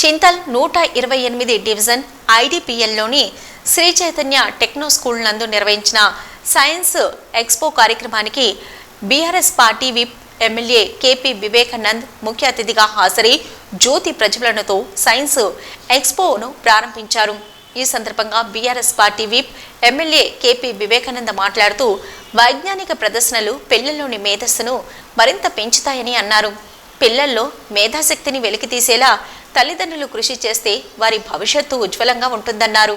చింతల్ నూట ఇరవై ఎనిమిది డివిజన్ ఐడిపిఎల్లోని శ్రీ చైతన్య టెక్నో స్కూల్ నందు నిర్వహించిన సైన్స్ ఎక్స్పో కార్యక్రమానికి BRS party whip MLA KP Vivekanand ముఖ్య అతిథిగా హాజరై జ్యోతి ప్రజ్వలనతో సైన్స్ ఎక్స్పోను ప్రారంభించారు. ఈ సందర్భంగా BRS party whip MLA KP Vivekananda మాట్లాడుతూ వైజ్ఞానిక ప్రదర్శనలు పిల్లల్లోని మేధస్సును మరింత పెంచుతాయని అన్నారు. పిల్లల్లో మేధాశక్తిని వెలికితీసేలా తల్లిదండ్రులు కృషి చేస్తే వారి భవిష్యత్తు ఉజ్వలంగా ఉంటుందన్నారు.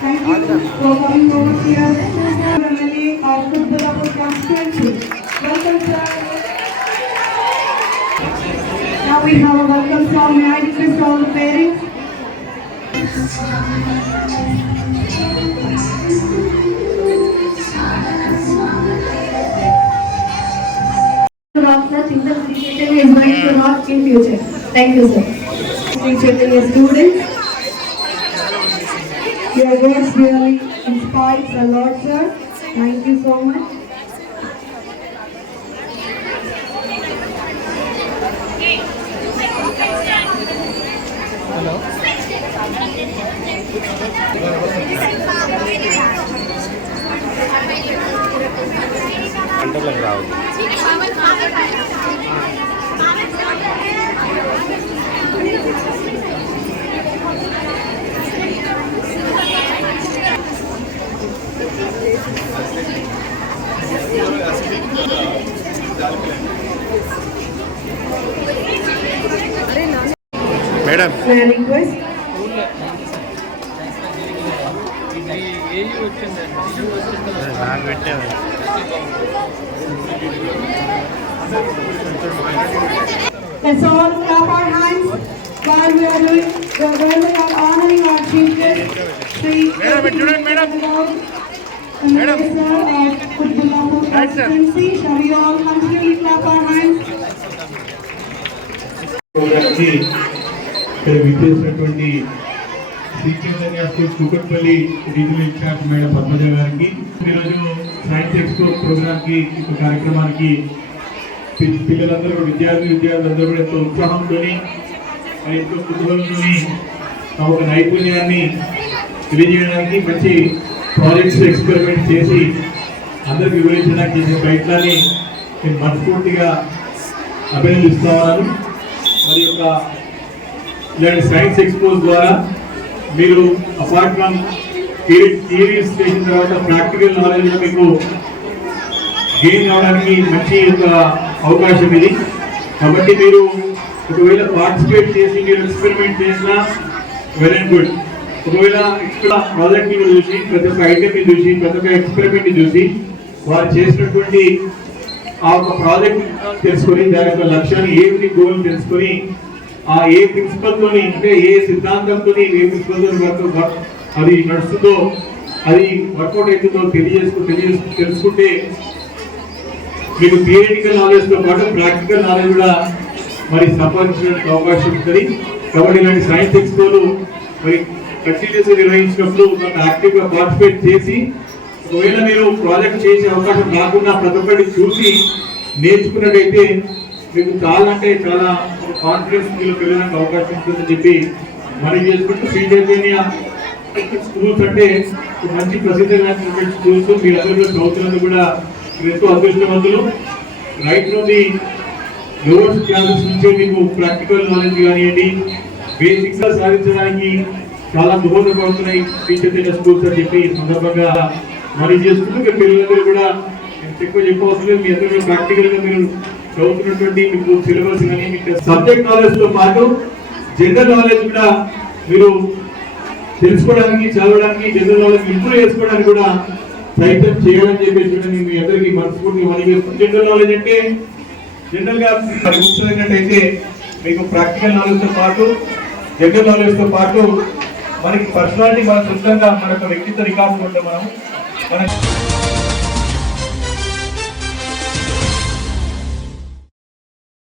Thank you for coming over here. MLA of Kutbulapur constituency. Welcome, sir. Now we have a welcome song. May I request all the parents? Chintal Sri Chaitanya is going to rock in future. Thank you, sir. Sri Chaitanya students. Your words really inspires a lot, sir. Thank you so much. గంటలకు రావు madam May I request? నాకు పెట్టాను Let's all clap our hands while we are doing, while we are honoring our chief guest, Sri. Madam, it shouldn't, madam. And the minister of Kutbulapur Right, sir. constituency. Shall we all continually clap our hands? ప్రోగ్రామ్కి ఇక్కడ విచ్చేసినటువంటి Shri Chaitanya school Kukatpally regional incharge madam Padmaja గారికి ఈరోజు science expo ప్రోగ్రామ్కి ఈ కార్యక్రమానికి P- పిల్లలందరూ కూడా, విద్యార్థి విద్యార్థులందరూ కూడా ఎంతో ఉత్సాహంతో మరి ఎంతో కుతూహలంతో తమ ఒక నైపుణ్యాన్ని తెలియజేయడానికి మంచి ప్రాజెక్ట్స్ ఎక్స్పెరిమెంట్ చేసి అందరికి వివరించడానికి చేసే ప్రయత్నాన్ని నేను మనస్ఫూర్తిగా అభినందిస్తా ఉన్నాను. మరి యొక్క ఇలాంటి సైన్స్ ఎక్స్పోజ్ ద్వారా మీరు అపార్ట్ ఫ్రమ్ చేసిన తర్వాత ప్రాక్టికల్ నాలెడ్జ్ మీకు గెయిన్ అవడానికి మంచి ఒక అవకాశం ఇది. కాబట్టి మీరు ఒకవేళ పార్టిసిపేట్ చేసి మీరు ఎక్స్పెరిమెంట్ చేసినా వెరీ గుడ్ ఒకవేళ ప్రాజెక్ట్ని చూసి ప్రతి ఒక్క ఐటమ్ని చూసి ప్రతి ఒక్క ఎక్స్పెరిమెంట్ చూసి వారు చేసినటువంటి ఆ ఒక ప్రాజెక్ట్ తెలుసుకొని దాని యొక్క లక్ష్యాన్ని ఏమిటి గోల్ తెలుసుకొని ఆ ఏ ప్రిన్సిపల్తో అంటే ఏ సిద్ధాంతంతో ఏ ప్రిన్సిపల్తో అది నడుస్తుందో అది వర్కౌట్ అవుతుందో తెలియజేసుకు తెలియజేసు తెలుసుకుంటే మీకు థియరిటికల్ నాలెడ్జ్తో పాటు ప్రాక్టికల్ నాలెడ్జ్ కూడా మరి సంపాదించడానికి అవకాశం ఉంటుంది. కాబట్టి ఇలాంటి సైన్స్ ఎక్స్పోలు మరి కంటిన్యూస్ నిర్వహించినప్పుడు ఒక పార్టిసిపేట్ చేసి ఒకవేళ మీరు ప్రాజెక్ట్ చేసే అవకాశం రాకుండా ప్రతి ఒక్కటి చూసి నేర్చుకున్నట్టయితే మీకు చాలా అంటే చాలా కాన్ఫిడెన్స్ మీలో పెరగడానికి అవకాశం ఉంటుందని చెప్పి మనం చేసుకుంటూ శ్రీ చైతన్య స్కూల్స్ అంటే మంచి ప్రసిద్ధమైనటువంటి స్కూల్స్. మీ అందరిలో చదువుతున్నందుకు కూడా ఎంతో అదృష్టవంతులు. రైట్ నుండి లోవర్స్ క్లాసెస్ నుంచే మీకు ప్రాక్టికల్ నాలెడ్జ్ కానివ్వండి బేసిక్స్ సాధించడానికి చాలా దోహదపడుతున్నాయి టీచర్ స్కూల్స్ అని చెప్పి ఈ సందర్భంగా మరి చేసుకుంటూ మీ పిల్లలందరూ కూడా ఎక్కువ చెప్పవలసిన మీ అందరూ ప్రాక్టికల్గా మీరు చదువుతున్నటువంటి మీకు సిలబస్ కానీ మీకు సబ్జెక్ట్ నాలెడ్జ్తో పాటు జనరల్ నాలెడ్జ్ కూడా మీరు తెలుసుకోవడానికి చదవడానికి జనరల్ నాలెడ్జ్ ఇంప్రూవ్ చేసుకోవడానికి కూడా ప్రయత్నం చేయాలని చెప్పేసి కూడా నేను మీ అందరికీ మనస్ఫూర్తిగా మనీ జనరల్ నాలెడ్జ్ అంటే జనరల్గా మీకు ప్రాక్టికల్ నాలెడ్జ్తో పాటు జనరల్ నాలెడ్జ్తో పాటు మనకి పర్సనాలిటీ మన సొంతంగా మన యొక్క వ్యక్తిత్వ రికార్డు ఉంటే మనం మన